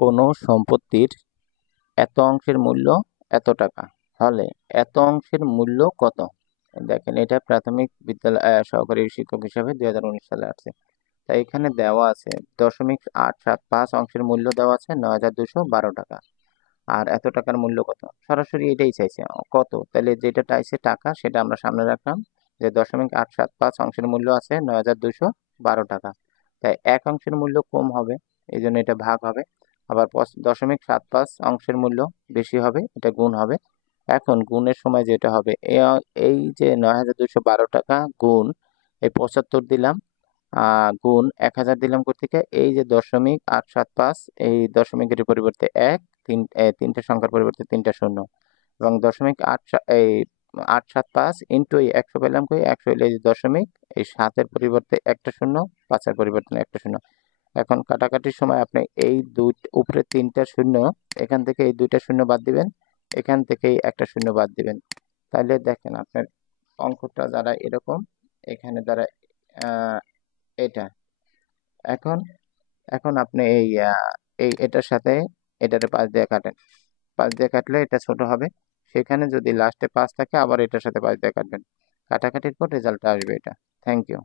কোনো সম্পত্তির এত অংশের মূল্য এত টাকা হলে এত অংশের মূল্য কত। দেখেন, এটা প্রাথমিক বিদ্যালয় সহকারী শিক্ষক হিসাবে 2019 সালে আসছে। তাই এখানে দেওয়া আছে 0.875 অংশের মূল্য দেওয়া আছে 9,212 টাকা। আর এত টাকার মূল্য কত, সরাসরি এটাই চাইছে কত, তাহলে যেটা চাইছে টাকা সেটা আমরা সামনে রাখলাম, যে 0.875 অংশের মূল্য আছে 9,212 টাকা। তাই এক অংশের মূল্য কম হবে, এই জন্য এটা ভাগ হবে। আবার 0.75 অংশের মূল্য বেশি হবে, এটা গুণ হবে। এখন গুণের সময় যেটা হবে, এই যে 9,212 টাকা গুণ এই 75 দিলাম, গুণ 1,000 দিলাম কোথেকে, এই যে 0.875, এই দশমিকের পরিবর্তে এক, তিনটা সংখ্যার পরিবর্তে তিনটা শূন্য, এবং 0.875 ইন্টু এই 100 পেলাম কই, 100 হলে এই দশমিক, এই 7-এর পরিবর্তে একটা শূন্য, 5-এর পরিবর্তে একটা শূন্য। এখন কাটাকাটির সময় আপনি এই উপরে তিনটা শূন্য, এখান থেকে এই দুইটা শূন্য বাদ দিবেন, এখান থেকেই একটা শূন্য বাদ দিবেন। তাহলে দেখেন আপনার অঙ্কটা দ্বারা এরকম, এখানে দ্বারা এটা। এখন এখন আপনি এই এটার সাথে এটারে 5 দিয়ে কাটেন, 5 দিয়ে কাটলে এটা ছোট হবে, সেখানে যদি লাস্টে 5 থাকে আবার এটার সাথে 5 দিয়ে কাটবেন, কাটাকাটির পর রেজাল্টটা আসবে এটা। Thank you.